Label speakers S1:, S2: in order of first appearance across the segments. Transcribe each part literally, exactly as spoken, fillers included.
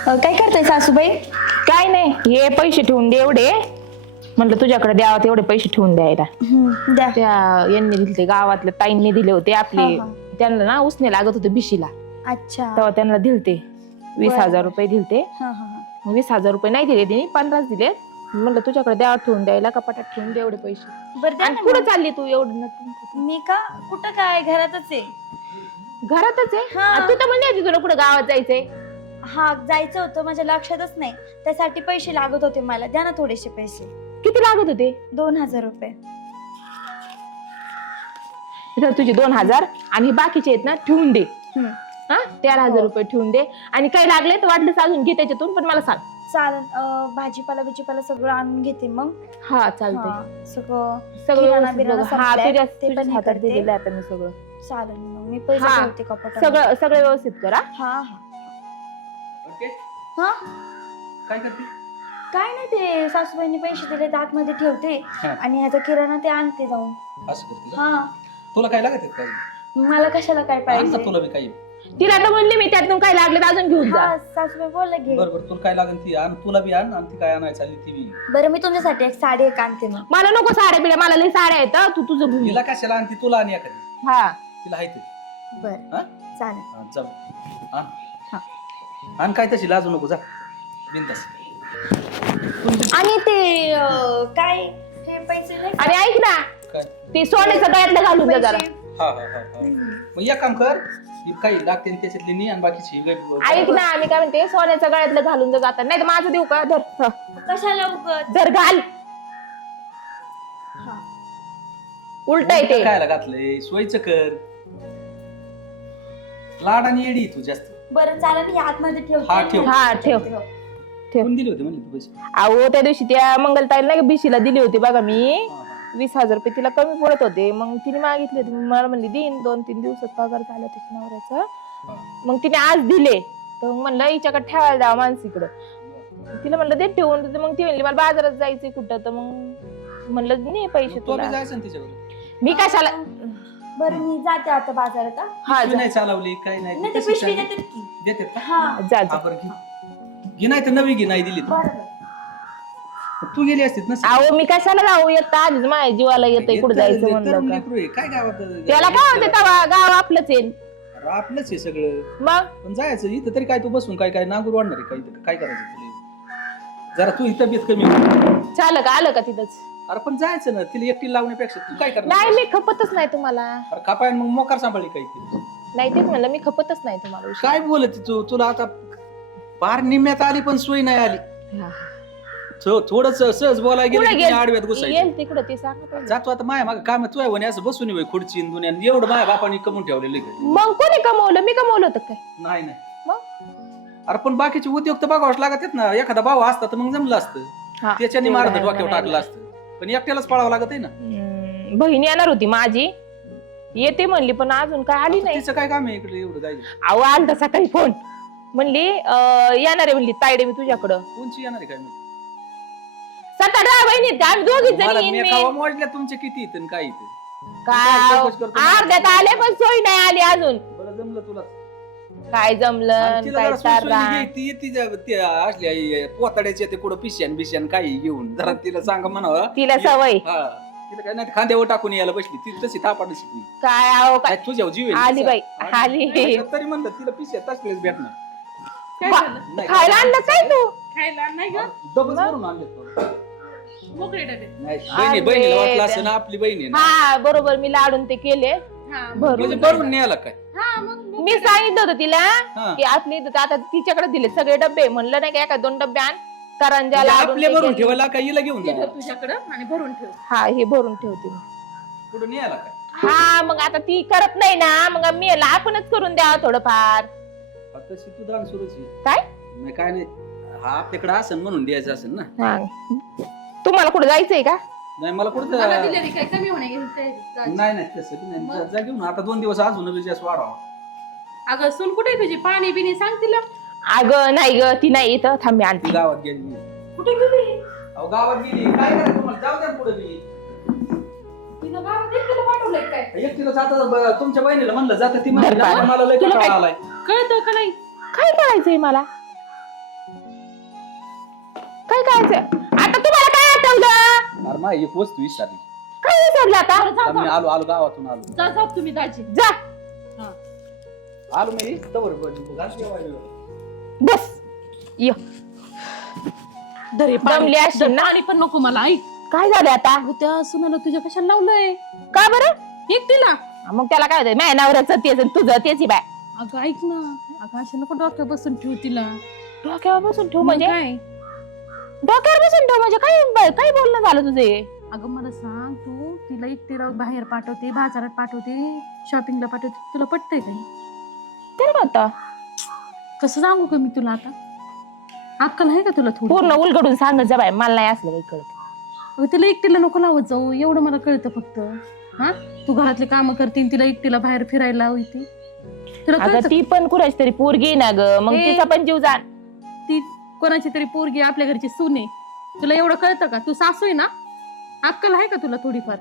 S1: काय करताय सासूबाई?
S2: काय नाही, हे पैसे ठेवून दे एवढे. म्हटलं तुझ्याकडे द्यावा तेवढे पैसे ठेवून द्यायला.
S1: हम्म, द्या.
S2: त्या यांनी दिले, गावातल्या ताईंनी दिले होते आपले.
S1: हा, हा.
S2: त्यांना ना उसने लागत होते बिशीला,
S1: अच्छा.
S2: तेव्हा त्यांना दिलते वीस
S1: बरं.
S2: हजार रुपये दिलते.
S1: हा, हा, हा.
S2: मग वीस हजार रुपये नाही दिले त्यांनी, पंधराच दिले. म्हणलं तुझ्कडे द्यावा ठेवून द्यायला, कपाटात ठेवून दे एवढे पैसे.
S1: बरं द्या
S2: आणि
S1: ना
S2: कुठं
S1: मग.
S2: चालली तू एवढं नटून?
S1: मी का कुठं काय घरातच आहे.
S2: घरातच आहे.
S1: हा.
S2: आ, तू तर म्हणली होती तुला कुठं गावात जायचंय.
S1: हा, जायचं होतं, माझ्या लक्षातच नाही. त्यासाठी पैसे लागत होते मला. द्या ना थोडेसे पैसे.
S2: किती लागत होते?
S1: दोन हजार रुपये.
S2: इथं तुझे दोन हजार आणि बाकीचे आहेत ना ठेवून दे.
S1: हम्म.
S2: हा, तेरा हजार रुपये ठेवून दे. आणि काही लागले तर वाटलं अजून घे त्याच्यातून, पण मला सांग.
S1: चालेल. अं, भाजीपाला बिजीपाला सगळं आणून घेते मग.
S2: हा चालतंय.
S1: हा, सगळं
S2: सगळं
S1: किराणा
S2: व्यवस्थित
S1: बिराणा
S2: बघ. हा,
S1: संपलाय.
S2: तुझ्या
S1: ते
S2: तुझ्याच
S1: पण
S2: हातात
S1: करते.
S2: दिलेलं आता मी सगळं.
S1: चालेल मग मी पैसे
S2: हा.
S1: ठेवते कपाटात.
S2: सगळं सगळं व्यवस्थित करा.
S1: हा हा
S3: ओके.
S1: हा.
S3: काय करते?
S1: काय नाही, ते सासूबाईंनी पैसे दिले तर आतमध्ये ठेवते
S3: हा.
S1: आणि ह्याचा किराणा ते आणते जाऊन.
S3: असं करते का?
S1: हा.
S3: तुला काय लागत काय?
S1: मला कशाला काय
S3: आण ना
S1: पाहिजे?
S3: तुला बी काही.
S2: तिला तर म्हणली मी त्यातून काय लागले तर अजून घेऊन जा.
S1: हा, सासूबाई बोलले घे.
S3: बरं बरं, तुला काय लागेल ती आण, तुला बी आण आणि ती काय आणायची आली ती बी.
S1: बरं, मी तुमच्यासाठी एक साडी एक आणते मग.
S2: मला नको साड्या बिड्या, मला लई साड्या आहेत. तू तुझं घेऊन ये.
S3: तिला कशाला आणती, तुला आण एखादी.
S2: हा
S3: तिला आहे ते.
S1: बरं
S3: हा?
S1: चालेल.
S3: हा, जाऊ आण.
S1: हा.
S3: आण, काय तशी लाजू नको, जा बिनधास्त.
S1: आणि ते अं, काय हे पैसे नाही का?
S2: आणि ऐक ना,
S3: काय?
S2: ते सोन्याचं गळ्यातलं घालून दे जरा.
S1: पैसे.
S3: हा हा हा हा. मग एक काम कर, ही काही लागते ना त्याच्यातली नी आणि बाकीची ग-
S2: ऐक ना, आम्ही काय म्हणते, सोन्याचं गळ्यातलं घालून जर जातात, नाही तर माझं देऊ का? धर हा.
S1: कशाला उगत?
S2: धर घाल.
S1: हा.
S2: उलट आहे ते.
S3: खायला घातलंय, सोयीचं कर. लाड आणि येडी तू जास्त.
S1: बरं चालेल, मी आतमध्ये ठेवते.
S3: हा, ठेव.
S2: हा, ठेव.
S1: ठेव.
S2: ठेव.
S3: कोण दिले होते म्हणले तू पैसे?
S2: अहो त्या दिवशी त्या मंगलताईला नाही का बिशीला दिली होती बघा मी.
S3: हा, हा.
S2: वीस हजार रुपये तिला कमी पडत होते, मग तिने मागितले होते. मला म्हणली देईन दोन तीन दिवसात पगार झाला तिच्या नवऱ्याचा.
S3: हा.
S2: मग तिने आज दिले, तर मग म्हणलं हिच्याकडे ठेवायला द्यावं मानसीकडं. तिला म्हणलं दे ठेवून. तर मग ती म्हणली मला बाजारात जायचंय कुठं, तर मग म्हणलं नाही पैसे
S3: मग तू बी
S2: तुला.
S3: जायचं ना तिच्याकडे.
S2: मी कशाला.
S1: बरं, मी जाते आता बाजारात. हा?
S2: हा
S3: पिशवी
S2: जा.
S3: नाही चालवली काय नाही.
S1: नाही, ते
S3: कशी
S1: पिशवी
S3: चालली?
S1: देतात की.
S3: देतात का?
S1: हा.
S2: जा
S3: हा,
S2: जा.
S3: बरं घे. घे नाही तर नवी घे, नाही दिली तर.
S1: बरं बरं.
S3: तू गेली असतीस ना.
S2: अहो मी कशाला जाऊ, येत आधीच माझ्या जीवाला येतंय कुठं जायचं म्हणलं का.
S3: लेकरू आहे, काय गावात
S2: त्याला काय होते तवा, गाव आपलंच येईल
S3: अरे आपलंच आहे सगळं.
S2: मग.
S3: पण जायचं इथं तरी काय, तू बसून काय काय नागूर वाढणार आहे काय इथं? काय करायचं तुला? जरा तू ही तब्येत कमी होती.
S2: चाल का आलं का तिथंच.
S3: अरे पण जायचं ना, तिला एकटी लावण्यापेक्षा तू काय करणार?
S2: नाही, मी खपतच नाही तुम्हाला.
S3: अरे कापाय मग मोकार सांभाळली काय ते.
S2: नाही तेच म्हणलं, मी खपतच नाही तुम्हाला.
S3: काय बोलत तू? तुला आता पार निम्यात आली पण सोय नाही आली.
S2: हा.
S3: थोडस सहज बोलायला
S2: कुठं
S3: गेलं की
S2: गेल-
S3: आडव्यात घुसायचं.
S2: येईल तिकडं ते सांगा पहिले.
S3: जातो आता माया माग काम तू आहे म्हणे असं बसून ये खुर्ची दुनिया एवढं माझ्या बापाने कमवून ठेवलेलं आहे.
S2: मग कोणी कमवलं? मी कमवलं होतं काय?
S3: नाही नाही.
S2: मग
S3: अरे पण बाकीचे उद्योग तर बघावंच लागत आहेत ना. एखादा भाऊ असता तर मग जमलं असतं,
S2: हा,
S3: त्याच्याने
S2: तेवढं
S3: मारत
S2: आहे
S3: डोक्यावर
S2: म्हणायला.
S3: टाकलं असतं. पण एकट्यालाच पळावं लागत आहे ना.
S2: हम्म, बहीण येणार होती माझी, येते म्हणली पण अजून काय आली नाही.
S3: तिचं काय काम आहे इकडे एवढं जायचं?
S2: अहो आलता सकाळी फोन, म्हणली अं, येणार आहे म्हणली तायडे मी तुझ्याकडं.
S3: कोणची येणार आहे काय माहिती?
S2: सात आठ बहिणी आहेत, आम्ही दोघीच
S3: मला
S2: जणी.
S3: मेकावा मोजल्या तुमचे किती येत आणि काय येते?
S2: काय
S3: चौकशी करतो.
S2: अर्ध्यात आले पण सोय नाही आली अजून.
S3: बरं जमलं तुला.
S2: काय जमलं
S3: आणि तिला
S2: काय
S3: जरा सुईसुई
S2: तारा.
S3: घे, ती ती ज्या- ती असली आई, पोताड्याचे ते कुठं पिश्यान बिश्यान काही घेऊन जरा तिला सांगा म्हणावं.
S2: तिला सवय
S3: हा, तिला काय नाही खांद्यावर टाकून यायला बसली ती तशी थापाड शिकली.
S2: काय अहो काय.
S3: काय तुझ्या जीव आहे
S2: आली
S3: तिचा?
S2: बाई, आली.
S3: नाही, तरी म्हणलं तिला पिश्या तसलेच भेटणार.
S2: बा-
S3: नाही.
S2: खायला आणलं काय तू?
S4: खायला नाही ग
S3: डबच भरून आणले तो.
S4: मोकळे डबे.
S3: नाही, बहिणी बहिणीला
S2: अरे
S3: वाटलं असं ना आपली बहिणी आहे ना.
S2: हा बरोबर, मी लाडून ते केले
S4: हा
S2: भरून.
S3: म्हणजे भरून न्यायला काय?
S4: हा मग
S2: मी सांगितलं होतं तिला
S3: हा.
S2: की आपली इथं आता तिच्याकडे दिले सगळे डबे. म्हणलं नाही का एका दोन डबे आण करंजा
S3: म्हणजे
S2: लाडून
S3: आपले
S2: ते
S3: भरून
S2: केले.
S3: ठेवायला काय हिला घेऊन
S4: ते
S3: जाणार?
S4: ठेव तुझ्याकडं आणि भरून ठेव.
S2: हा हे भरून ठेवते मी.
S3: कुठं न्यायला काय?
S2: हा मग आता ती करत नाही ना, मग मी याला आपणच करून द्यावं थोडंफार.
S3: आता तू दान सुरूच आहे.
S2: काय
S3: नाही काय नाही, हा आपल्याकडे असेल म्हणून द्यायचं असेल ना.
S2: हा तुम्हाला कुठे जायचंय का?
S3: नाही मला कुठं
S4: मला दिलेली काय कमी होणे गेली.
S3: नाही नाही तसं बी नाही.
S4: मग?
S3: जा- जा घेऊन आता दोन दिवस अजून बी जास्त वाढवा.
S4: अगं सून कुठे आहे तुझी? पाणी बिणी सांग तिला.
S2: अगं नाही ग, ती नाही इथं. थांब मी
S3: ती
S2: आणते.
S3: गावात गेली.
S4: कुठे गेली?
S3: अहो गावात गेली काय करायचं तुम्हाला? जाऊ द्या पुढे बी.
S4: तिनं गावात एकटीला पाठवलंय काय?
S3: एकटीला जाता ब- तुमच्या बहिणीला म्हणलं जातं ती म्हणली
S2: बरं,
S3: "नाही, मला लय
S4: तुला
S3: कंटाळा
S4: काय-
S3: आलाय."
S4: कळतं का नाही?
S2: काय करायचंय मला? काय आता तुम्हाला काय आठवलं?
S3: अरे मा एक वस्तू विचारली.
S2: काय विचारलं आता?
S4: बरं, जा,
S3: तर मी
S4: जा.
S3: आलो आलो गावातून आलो
S4: जा जा तुम्ही दाजी
S2: जा
S3: आलो मी तवर घास जेवायला.
S2: बस ये
S4: दरे
S2: दमली असेल ना?
S4: पाणी पण नको मला ऐक
S2: काय झालं आता?
S4: अगं त्या सुनाला तुझ्या कशाला लावलंय
S2: का बरं?
S4: एकटीला
S2: मग त्याला काय होतं? माझ्या नवऱ्याचं तेच आणि तुझं तेच बाय.
S4: अगं ऐक ना अगं अशा नको डोक्यावर बसून ठेव तिला
S2: डोक्यावर बसून ठेव
S4: मग
S2: म्हणजे
S4: काय
S2: डोक्यावर बसून ठेव म्हणजे काय काय बोलणं झालं तुझे?
S4: अगं मला सांग तू तिला एकटीला बाहेर पाठवते बाजारात पाठवते शॉपिंगला पाठवते तुला पटतंय काही
S2: तर मग आता
S4: कसं सांगू का मी तुला आता अक्कल आहे का तुला थोडी
S2: पूर्ण उलगडून सांगत जा बाय, मला नाही असलं काही कळत.
S4: अगं तिला एकटीला नको लावत जाऊ एवढं मला कळतं फक्त हा तू घरातले काम करते तिला एकटीला बाहेर फिरायला लावते तुला
S2: अगं
S4: कळतं
S2: ती पण कुणाची तरी पोरगी ना ग, मग
S4: हे-
S2: तिचा पण जीव जाण.
S4: ती कोणाची तरी पोरगी आपल्या घरची सून आहे तुला एवढं कळतं का तू सासू आहे ना अक्कल आहे का तुला थोडीफार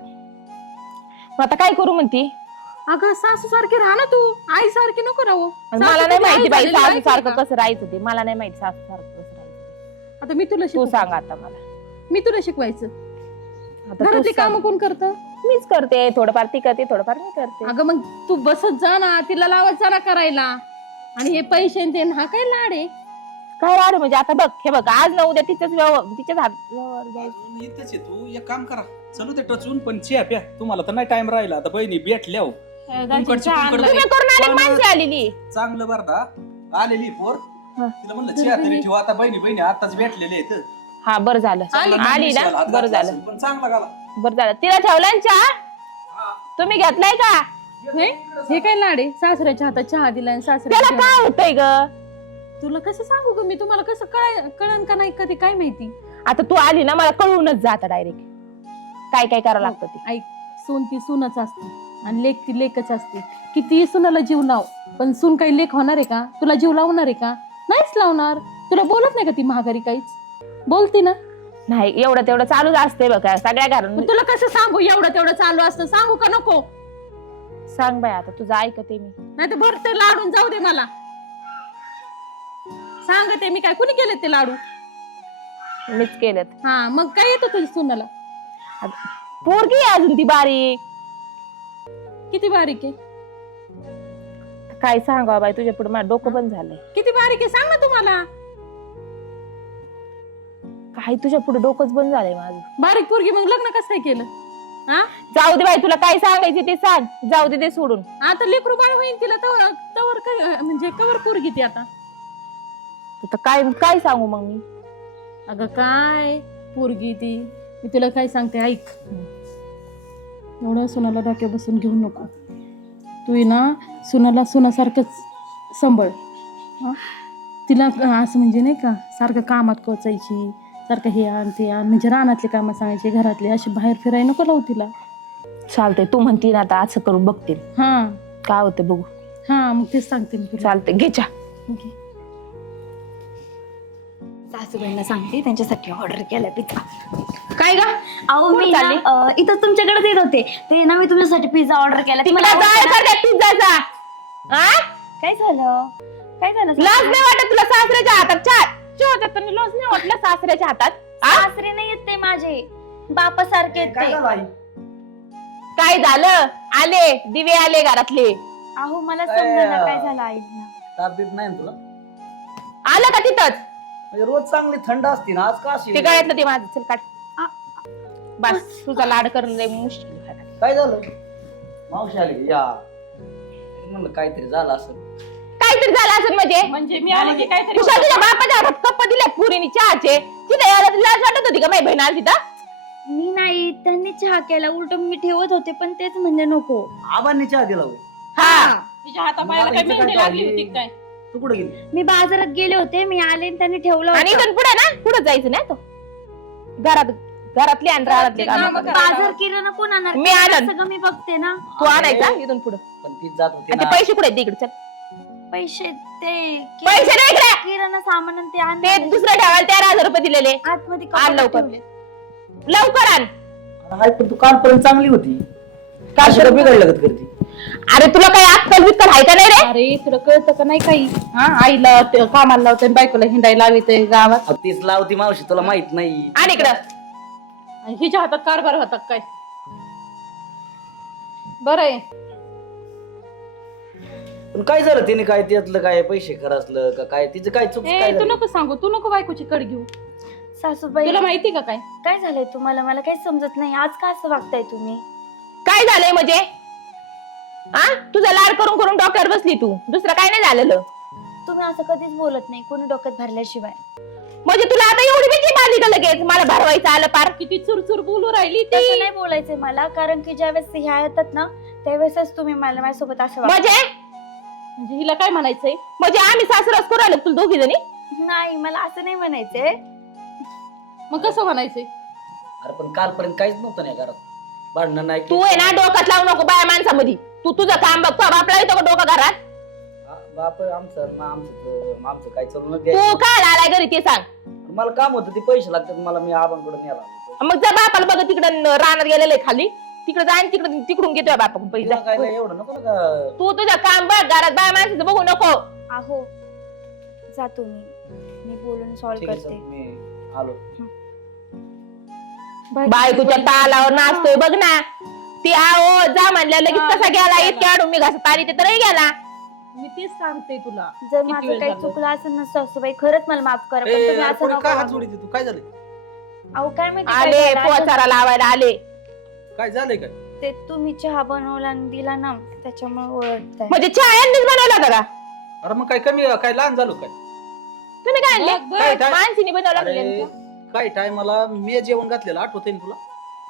S2: मग आता काय करू म्हणती?
S4: अगं सासू सारखी राहा ना तू आई सारखी नको राहू
S2: आणि
S4: सासू
S2: मला नाही
S4: कधी
S2: माहिती
S4: आई
S2: बाई
S4: झालेली
S2: सासू
S4: माहिती
S2: सारखं
S4: आहे का?
S2: कसं राहायचं ते. मला नाही माहिती सासू सारखं कसं राहायचं ते.
S4: आता मी तुला
S2: तू
S4: शिकवू
S2: सांग आता मला.
S4: मी तुला शिकवायचं
S2: आता तू
S4: घरातली
S2: सांग.
S4: काम कोण करतं
S2: मीच करते थोडंफार, ती करते थोडंफार, मी करते.
S4: अगं मग तू बसत जा ना तिला लावत जा ना करायला आणि हे पैसे आणि ते न हा काय लाड आहे
S2: काय राहिलं म्हणजे आता बघ, हे बघ आज ना उद्या तिच्याच व्यवहार तिच्याच हात व्यवहार जायचं.
S3: अजून इथंच आहे तू एक काम करा चलू ते टचून पण चिया प्या तुम्हाला तर नाही टाइम राहिला आता बहिणी भेटल्या हो. कुंकडची कुंकड
S2: तुम्ही करून आली
S3: पण-
S2: माणसे आलेली.
S3: चांगलं बरं दा आलेली पोर
S2: हा.
S3: तिला म्हणलं चिया तरी ठेवा आता बहिणी बहिणी आताच भेटलेले आहेत
S2: हा बरं झालं
S3: चांगला
S2: आली
S3: माणूस
S2: ना,
S3: हात
S2: बरं
S3: घातला
S2: झालं
S3: असेल, पण चांगला गाला
S2: बरं झालं. तिला ठेवला ना चहा? तुम्ही घेतलाय का?
S4: हे हे काय लाड आहे सासऱ्याच्या हातात चहा दिला आणि
S2: त्याला
S4: सासऱ्याच्या
S2: काय होतंय ग?
S4: तुला कसं सांगू ग मी तुम्हाला कसं कळ कळण का नाही कधी काय माहिती
S2: आता तू आली ना, मला कळूनच जा आता डायरेक्ट काय काय करावं लागतं ते.
S4: ऐक सून ती सूनच असते आणि लेक ती लेकच असते किती सुनाला जीव लाव पण सून काही लेख होणार आहे का तुला जीव लावणार आहे का नाहीच लावणार तुला बोलत नाही का ती महागारी काहीच बोलते ना
S2: नाही एवढं तेवढं चालूच असते बघा सगळ्या
S4: मग
S2: घरात.
S4: तुला कसं सांगू एवढं तेवढं चालू असतं सांगू का नको
S2: सांग बाय आता तुझं ऐकते मी.
S4: नाही तर भरते लाडून जाऊ दे मला सांगते मी काय कुणी केले ते लाडू
S2: मीच केलेत.
S4: हा मग काय येतं तुझ्या सुनाला
S2: पोरगी आहे अजून ती बारीक.
S4: किती बारीक आहे
S2: काय सांगा बाई तुझ्या पुढे माझं डोकं बंद झालंय.
S4: किती बारीक आहे सांग ना तुम्हाला
S2: काय तुझ्या पुढे डोकंच बंद झालंय माझं.
S4: बारीक पोरगी मग लग्न कसं काय केलं हा
S2: जाऊ दे बाई तुला काय सांगायचं ते सांग, जाऊ दे ते सोडून.
S4: आता लेकरू बाळ होईन तिला तवर तवर काय म्हणजे कवर पोरगी ती आता
S2: तर काय काय सांगू मग मी?
S4: अगं काय पोरगी ती मी तुला काय सांगते ऐक एवढं सुनाला डोक्या बसून घेऊ नको तू आहे ना सुनाला सुनासारखंच सांभाळ हं? तिला असं म्हणजे नाही का सारखं कामात कोचायची सारखं हे आण ते आण म्हणजे रानातले कामं सांगायचे घरातले असे बाहेर फिरायला नको लावू तिला
S2: चालतंय तू म्हणती ना आता असं करून बघते
S4: हा
S2: काय होतं बघू.
S4: हा मग तेच सांगते मी तुला
S2: चालतंय घे चहा.
S4: ओके.
S1: सासूबाईंना सांगते त्यांच्यासाठी ऑर्डर केला पिझ्झा.
S2: काय ग
S1: अहो मी ना
S2: चालली?
S1: अं, इथं तुमच्याकडे येत होते ते ना मी तुमच्यासाठी पिझ्झा ऑर्डर केला ती मला
S2: तिकडे
S1: आवडला.
S2: जायचं त्या पिझ्झाचा. हा?
S1: काय झालं काय झालं
S2: लाज नाही वाटत तुला सासऱ्याच्या हातात चहा चहा पण लाज नाही वाटलं सासऱ्याच्या हातात. हा?
S1: सासरे नाही येत ते माझे बापासारखे आहेत ते.
S2: काय झालं? आले दिवे आले घरातले.
S1: अहो मला समजा काय झालं आईला.
S5: ताप बीप नाही ना तुला
S2: आलं का तिथंच?
S5: म्हणजे रोज चांगली थंड असते ना आज का अशी
S2: ते गळ्यातलं ते माझं चल काढ. बस तुझा लाड करणं लय मुश्किल आहे.
S5: काय झालं मावशी आली या म्हणलं काहीतरी झालं असं
S2: काहीतरी झालं असं म्हणजे
S4: म्हणजे मी आले की काहीतरी
S2: तुझ्या तुझ्या बापाच्या हातात कप्प दिल्या पुरीनी चहाचे. तिथे यायला तुला लाज वाटत होती का माझी बहीण आली तिथं?
S1: मी नाही त्यांनी चहा केला उलट मी ठेवत होते पण तेच म्हणले नको.
S5: आबांनी चहा दिला होय
S2: हा
S4: तिच्या हातापायाला
S5: मला
S4: काय
S5: इथं काय
S4: मेहंदी लागली
S5: लागली?
S4: होती काय
S5: तू कुठे गेली
S1: मी बाजारात गेले होते मी आले आणि त्यांनी ठेवलं
S2: आणि
S1: होतं.
S2: इथून पुढे ना पुढे जायचं नाही तो घरात घरातली आणि राहतली
S4: कामं
S2: कामं
S4: करा.
S2: करा.
S1: बाजार किराणा कोण आणणार
S2: मी आणन.
S1: सगळं मी बघते ना.
S2: तू आणायचा इथून पुढे.
S5: पण तीच जात होती
S2: आणि ते
S5: ना
S2: पैसे कुठे आहेत इकडे चल.
S1: पैसे ते
S2: पैसे नाही इकडे.
S1: किराणा सामान आणि ते
S2: ते
S1: आणले
S2: दुसऱ्या ठेवायला तेरा हजार रुपये दिलेले.
S1: आतमध्ये
S2: आण
S1: कपाटात
S2: लवकर.
S1: ठेवले.
S2: लवकर आण.
S5: हाय पण तू कालपर्यंत चांगली होती काय सगळं बिघडलं का करती
S2: अरे तुला काही अक्कल बिक्कल आहे का नाही रे?
S4: अरे तुला कळतं का नाही काही? हा आईला ते कामाला लावते बायकोला हिंडायला लाविते गावात.
S5: अहो, तीच लावती मावशी तुला माहित नाही.
S2: आणि इकडं
S4: आणि हिच्या हातात कारभार होता काय? बरं आहे.
S5: पण काय झालं तिने काय त्यातलं काय पैसे खरचलं का काय तिचं काय चूक
S4: ए
S5: काय
S4: तू
S5: झाली?
S4: नको सांगू, तू नको बायकोची कड घेऊ.
S1: सासूबाई
S4: तुला माहिती का काय?
S1: काय झालंय तुम्हाला? मला काही समजत नाही. आज का असं वागताय तुम्ही?
S2: काय झालंय म्हणजे? हा तुझा लाड करून करून डोक्यावर बसली तू, दुसरं काय नाही झालेलं.
S1: तुम्ही असं कधीच बोलत नाही कोणी डोक्यात भरल्याशिवाय.
S2: म्हणजे तुला आता एवढी भीती मारली का लगेच मला भरवायचं आलं पार?
S4: किती चुरचुर बोलू राहिली
S1: तसं
S4: ती.
S1: नाही बोलायचंय मला, कारण की ज्यावेळेस ह्या येतात ना त्यावेळेसच तुम्ही मला माझ्यासोबत असं वागता.
S2: म्हणजे
S4: म्हणजे हिला काय म्हणायचंय?
S2: म्हणजे आम्ही सासरास करू राहिलो तुला दोघी जणी?
S1: नाही, मला असं नाही म्हणायचंय.
S4: मग कसं म्हणायचंय?
S5: अरे पण कालपर्यंत काहीच नव्हतं नाही घरात, भांडणं नाही.
S2: तू आहे ना डोक्यात लावू नको बाया माणसामध्ये. तू तुझं काम बघ, तो बापला येतो का डोकं घरात?
S5: हा, बाप आमचं ना आमचं आमचं काय चालू
S2: तू काय आलाय घरी ते सांग.
S5: मला काम होतं ते पैसे लागतात मला, मी आबांकडून नेला.
S2: मग जर बापाला बघ तिकडं रानात गेलेलं आहे खाली, तिकडे जाईन तिकडे तिकडून घेतोय बापाकडून पैसे.
S5: तुला काय नाही एवढं नको ना का.
S2: तू तुझं काम बघ, घरात बाया माणसाचं बघू नको.
S1: आहो जातो मी मी बोलून सॉल्व्ह
S5: ठीक आहे
S1: करते.
S5: सर, मी आलो.
S2: बायकोच्या तालावर नाचतोय बघ ना. ती आओ जा म्हणल्या लगेच कसा गेला, इतक्या आडून मी घास पाणी ते तरी गेला.
S4: मी तेच सांगते तुला.
S1: जर
S4: किती
S1: माझं
S4: वेळ
S1: काही
S4: झालं?
S1: चुकलं असेल ना सासूबाई, खरंच मला माफ करा. पण
S3: ए,
S1: तुम्ही
S3: अरे
S1: असं
S3: पोरी,
S1: नको
S3: काय हात
S1: वागू.
S3: जोडीते तू? काय झालं?
S1: अहो काय माहिती काय
S2: आले
S1: झालं? आता
S2: पोचारा लावायला आले.
S3: काय झालंय काय?
S1: ते तुम्ही चहा बनवला आणि दिला ना त्याच्यामुळे ओळखताय.
S2: म्हणजे चहा यांनीच बनवला होता का?
S3: अरे मग काय कमी काय लहान झालो काय?
S2: तुम्ही काय आणले?
S4: बघ, बघ.
S3: काय काय
S2: मानसीने बनवला
S3: अरे
S2: म्हणजे.
S3: काय टायमाला मी जेवण घातलेलं आठवतंय ना तुला?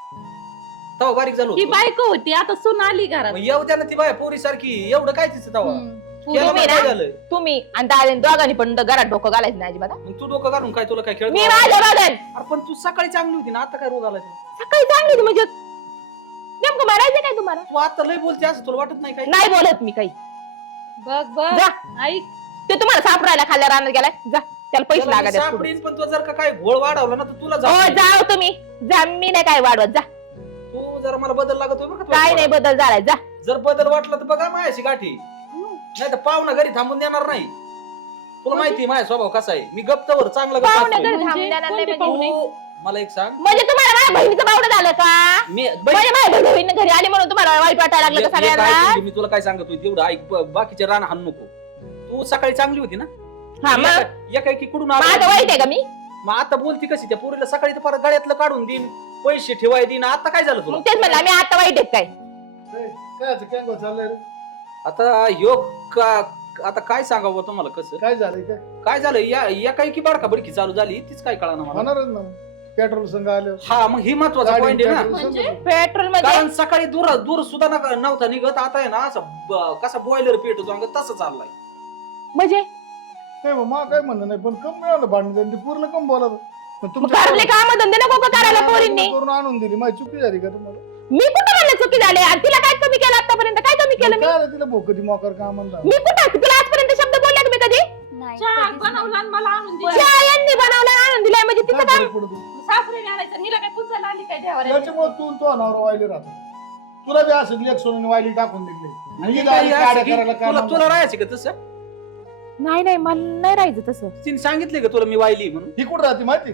S3: तवा बारीक झालो
S4: ही
S3: होतो.
S4: बायको होती, आता सून आली घरात.
S3: मग येऊ द्या ना ती बाय पोरी सारखी, एवढं काय तिचं तवा?
S4: हम्म.
S3: केलं
S2: तुम्ही
S3: मग
S2: ना?
S3: काय झालं?
S2: तुम्ही आणि दादा दोघांनी पण घरात डोकं घालायचं नाही अजिबात.
S3: मग तू डोकं काढून काय तुला काय खेळ?
S2: मी माझ्या बघन
S3: अरे पण तू सकाळी चांगली होती ना, आता काय रोग आला तुला?
S2: सकाळी चांगली होती म्हणजे नेमकं मारायचं काय तुम्हाला?
S3: तू आता लय बोलते असं तुला वाटत नाही काय?
S2: नाही बोलत मी काही.
S4: बघ बघ
S2: जा.
S4: ऐक,
S2: ते तुम्हाला सापडायला खाल्ल्या रानात गेलाय जा, त्याला पैसे
S3: त्याला मी
S2: लागायचे पुढे.
S3: सापडीन, पण तू जर का काय घोळ वाढवला ना तर तुला
S2: हो
S3: जाऊ.
S2: जाओ तुम्ही जा, मी नाही काय वाढवत जा.
S3: तू जरा मला बदल लागतोय बरं का तुला?
S2: काय नाही बदल झालाय जा.
S3: जर बदल वाटला तर बघा माझ्याशी गाठी, नाही तर पाहुणा घरी थांबून देणार नाही. तुला माहिती आहे माझा स्वभाव कसा आहे, मी गप्तावर चांगला गप्प
S2: पाहुणे
S3: असतोय.
S2: घरी
S4: म्हणजे
S2: थांबून देणार नाही
S4: कोणते
S2: म्हणजे?
S3: तू मला एक सांग,
S2: म्हणजे तुम्हाला माझ्या बहिणीचं बावडं झालं का?
S3: मी
S2: म्हणजे माझ्या बहिणी घरी आली म्हणून तुम्हाला वाईट वाटायला लागलं का
S3: एक- एक
S2: सगळ्यांना?
S3: ऐक, मी तुला काय सांगतोय तेवढं ऐक. ब- बाकीचे रान हाणू नको. तू सकाळी चांगली होती ना?
S2: हा मग
S3: एका- एकाएकी कुठून
S2: माझं
S3: आलं?
S2: वाईट आहे का मी?
S3: मग आता बोलती कशी? त्या पोरीला सकाळी तर परत गळ्यातलं काढून देईन, पैसे ठेवाय देईन, आता काय झालं तुला?
S2: मग तेच म्हणलं मी आता वाईट आहे काय?
S6: काय कॅंगो चाललंय रे?
S3: आता योग का आता काय सांगावं तुम्हाला कसं
S6: काय झालंय काय
S3: काय झालं? या एकाएकी बारका बडकी चालू झाली, तीच काय कळा ना मला.
S6: होणारच ना पेट्रोल संघ आलं
S3: हा मग ही महत्वाचा पॉइंट आहे ना.
S4: म्हणजे?
S2: पेट्रोल मध्ये
S3: कारण सकाळी दूर दूर सुद्धा नका- नव्हता निघत, आता आहे ना असं ब- कसा बॉयलर पेटतो अंग तसं चाललाय.
S2: म्हणजे
S6: नाही मग मला काय म्हणणं नाही, पण कम मिळालं भांडण ते पूर्ण कम बोला.
S2: मग घरातले काम धंदे नको का करायला पोरींनी?
S6: करून आणून दिली माझी चुकी झाली का तुम्हाला?
S2: मी कुठं म्हणलं चुकी झाली? आणि तिला काय कमी केलं आतापर्यंत? काय कमी केलं मी?
S6: काय रे तिला भोकती मोकर का म्हणता?
S2: मी कुठं तिला आजपर्यंत शब्द बोलले का मी कधी?
S1: नाही,
S4: चहा
S1: कधीच नाही.
S4: बनवला आणि मला आणून दिला.
S2: चहा यांनी बनवला आणून दिलाय म्हणजे तिचं
S6: काय
S2: काम.
S6: फरक पडतो?
S4: सासरीने आणायचं, हिला काय पुसायला आली काय देवाऱ्यात?
S6: त्याच्यामुळे तू तो अनावर वायली राहतो. तुला बी असं लेख सोडून वायली टाकून दिली
S3: आणि
S6: ही
S3: काय
S6: गाडी
S3: असं
S6: गाड्या
S3: की
S6: करायला काय
S3: तुला
S6: नव्हतं.
S3: तुला राहायचं का तसं?
S2: नाही नाही मला नाही राहायचं तसं.
S3: तिने सांगितले का तुला मी वाहिली म्हणून?
S6: ही कुठं राहते माहिती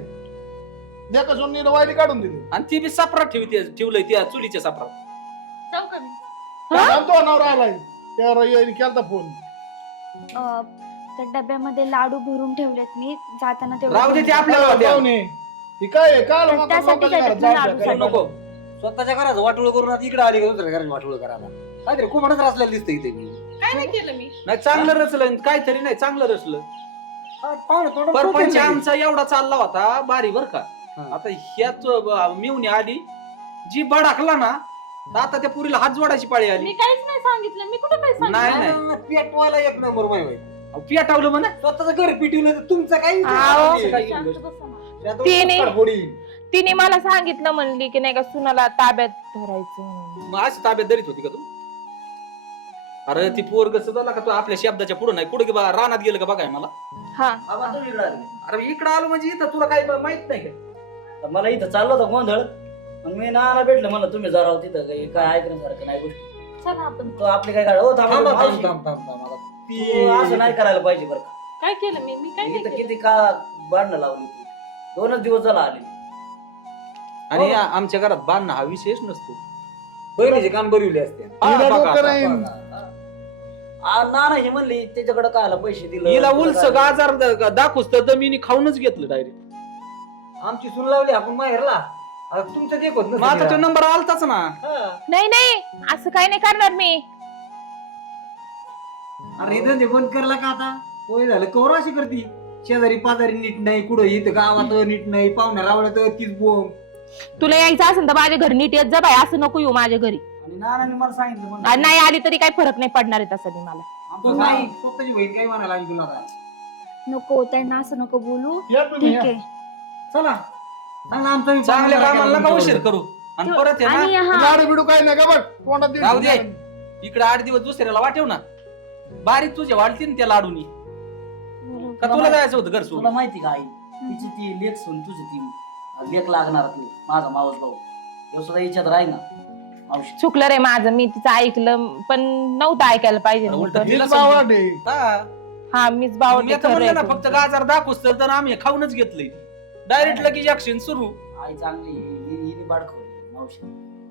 S6: लेखा सोडून वायली काढून दिली.
S3: आणि ती बी सापरात ठेवते ठेवलंय त्या चुलीच्या सापरात.
S4: जाऊ का मी?
S2: हा?
S6: तो अनावर आलाय त्यावर यायला केलता फोन.
S1: अं, त्या डब्यामध्ये लाडू भरून ठेवलेत मी जाताना
S3: राहू दे ते आपल्याला
S6: काय
S3: द्या.
S6: पाहुणे ही काय आहे? काल मग
S1: त्यासाठी
S6: लोकांच्या घरात
S1: त्याच्यातून
S6: जाऊन
S1: लाडू
S6: द्या, काय
S3: नको.
S5: स्वतःच्या घराचं वाटोळ करून आता इकडे आली का दुसऱ्या घरात वाटोळ करायला? काहीतरी कुमारच रचलेलं दिसतं इथे मी.
S4: काय नाही केलं मी?
S3: नाही चांगलं रचलं, काहीतरी नाही चांगलं रचलं.
S5: पाहुणे थोडं
S3: परपंच
S5: थोडं
S3: आमचा एवढा चालला होता बारी बर का.
S5: हा.
S3: आता ह्याच मिवणी आली जी बडाकला ना, तर आता त्या पुरीला हात जोडायची पाळी
S4: मी
S3: आली.
S4: काहीच नाही सांगितलं. मी कुठं काय
S3: नाही,
S4: सांगितलं?
S3: नाही.
S5: पेटवायला एक नंबर माहिती
S3: पियाटावलं म्हणा.
S5: स्वतःच घर पिटवलं तर तुमचं काही
S2: आहो.
S4: शांत बसा ना.
S2: तिने- तिने मला सांगितलं म्हणली की नाही का सुनाला ताब्यात धरायचं म्हणून.
S3: मग अशी ताब्यात धरीत होती का तू? अरे ती पोरग सुद्धा का तू आपल्या शब्दाच्या पुढे नाही, कुठे रानात गेलं का बघाय मला.
S2: हा
S5: इकडे आले
S3: अरे इकडं आलो म्हणजे इथं तुला काही माहित नाही का?
S5: तर मला इथं चाललं होतं गोंधळ. मग मी नाना भेटलं, म्हणलं तुम्ही जरा तिथं काही काय ऐकण्यासारखं नाही गोष्टी.
S4: चला आपण
S7: तो आपली काय गाडी हो थांबा
S5: थांब थांब
S7: मावशी.
S5: थांब थांब थांब आता
S7: तू असं नाही करायला पाहिजे बरं का.
S4: काय केलं मी मी काय नाही
S7: इथं
S4: केलं.
S7: किती का बांधणं लावली तू दोनच दिवस झाला आली
S3: आणि या आमच्या घरात बांधणं हा विशेष नसतो.
S5: बहिणीचे कान बरिवले असते
S3: हा,
S6: हिला
S3: बघा
S6: डोकं
S3: आता.
S6: राहीन.
S7: आ, ना ना ही म्हणली त्याच्याकडे कायला पैसे दिले
S3: हिला उलस गाजार द- दाखवूस तर मी खाऊनच घेतलं डायरेक्ट.
S5: आमची सून लावली आपण माहेरला आता तुमचं ते होत
S3: मग आता तो नंबर आलताच ना.
S2: नाही नाही असं काही नाही करणार मी.
S5: अरे इथं ते बंद करला का आता होय झालं कवर अशी करती शेजारी पाजारी नीट नाही कुठं इथं गावात नीट नाही पाहुण्या रावळ्यात तीच बोंब.
S2: तुला यायचं असेल तर माझ्या घरी नीट येत जा बाई, असं नको येऊ माझ्या घरी.
S7: आणि नानाने मला सांगितलं म्हणून.
S2: आणि नाही आली तरी काही फरक नाही पडणार आहे तसं बी मला.
S5: तो नाही स्वतःची बहीण काही म्हणायला लागली तुला आता.
S1: नको त्यांना असं नको बोलू.
S6: या तुम्ही
S1: ठीक
S6: या.
S1: आहे.
S5: चला चांगला आमचा बी
S3: चांगल्या
S5: पाहुणा
S3: कामाला नका
S5: केला
S3: उशीर
S5: तुमच्यावर.
S3: करू. आणि परत आहे
S1: आणि
S3: ना
S1: हा
S6: लाडू बिडू काय नाही का बघ तोंडात दे.
S3: राहू दे. इकडे आठ दिवस दुसऱ्याला वाटेव ना. बारीक तुझे वाढतील ना त्या लाडूनी. का तुला जायचं होतं घर
S7: तुला
S3: सोडून?
S7: माहिती का आई तिची ती लेख सून तुझी ती लेख लागणार तू माझा मावस भाऊ हे सुद्धा इच्छात राही ना मावशी.
S2: चुकलं रे माझं, मी तिचं ऐकलं पण नव्हतं ऐकायला पाहिजे.
S3: उलट
S2: नव्हतं.
S3: तिला
S6: हीच बावळट
S3: समजून-
S6: आहे.
S3: हा.
S2: हा मीच बावळ
S3: मी आता म्हणलं ना फक्त गाजार दाखवूस तर तर आम्ही खाऊनच घेतलंय. डायरेक्ट लगेच ऍक्शन सुरू.
S7: आई चांगली हिने बाडखवली मावशी.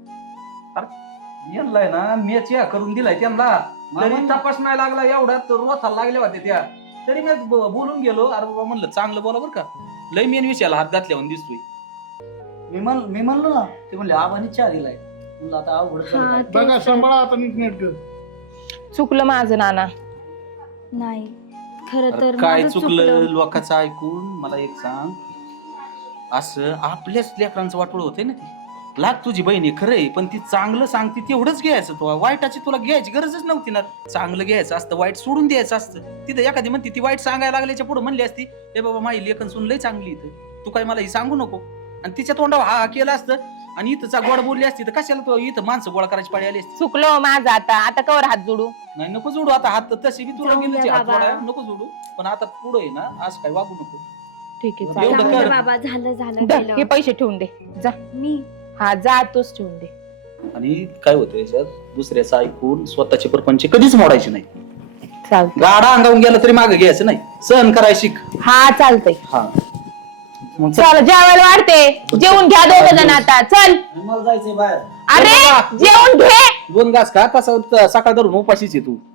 S3: यांना ना मॅच या करून दिलाय त्यांना. तरी तपास नाही लागला एवढा तर रोथाला लागल्या होत्या त्या. तरी मी ब- बोलून गेलो. अरे बाबा म्हणलं चांगलं बोला बरं का. लय मेन विषयाला हात घातल्यावर दिसतोय.
S7: मी म्हण मी म्हणलो ना ते म्हणले आबाने चहा दिलाय म्हणलं आता अवघड
S1: हा,
S7: चाललंय.
S1: तेच
S6: बघा
S1: तर.
S6: सांभाळा आता नीट नेट कर.
S2: चुकलं माझं नाना.
S1: नाही खरं
S3: अरे
S1: तर
S3: काय
S1: माझं
S3: चुकलं लोकांचं ऐकून मला एक सांग. असं आपल्याच लेकरांचं वाटोळ होतंय ना ते. लाग तुझी बहिणी खरंय पण ती चांगलं सांगते तेवढंच घ्यायचं. तो वाईटाची तुला घ्यायची गरजच नव्हती ना. चांगलं घ्यायचं असतं वाईट सोडून द्यायचं असतं. तिथं एखादी म्हणते ती वाईट सांगायला लागल्याच्या पुढे म्हणली असती ए बाबा माझी लेखन सुन लय चांगली इथं तू काय मला ही सांगू नको. आणि तिच्या तोंडावर हा हा केला असतं आणि इथं गोड बोलली असती तर कशाला तो इथं माणसं गोळा करायची पाळी आली असती.
S2: चुकलं माझं आता. आता कवर हात जोडू.
S3: नाही नको जोडू आता हात तशी मी तुला
S1: जाऊ
S3: गेलो
S1: द्या
S3: हात
S1: बाबा.
S3: जोडायला नको जोडू. पण आता पुढे ना असं काय वागू नको.
S2: ठीक आहे
S3: एवढं
S2: चालेल.
S1: जाऊ दे
S3: कर.
S1: बाबा झालं झालं
S2: धर,
S1: गेलं.
S2: हे पैसे ठेवून दे जा.
S1: मी
S2: हा जा तूच ठेवून दे.
S3: आणि काय होतं याच्यात दुसऱ्याचं ऐकून स्वतःचे परपंच कधीच मोडायचे नाही.
S2: चालतंय.
S3: गाडा अंगावून गेला तरी मागे घ्यायचं नाही. सहन करायला शिक.
S2: हा चालतंय.
S3: हा मग चल.
S2: चल जेवायला वाढते. जेवून घ्या दोघ जण आता. चल
S7: आणि मला जायचंय बाहेर.
S2: अरे जेवून घे.
S3: दोन घास खा तसं सकाळ धरून उपाशीच आहे तू.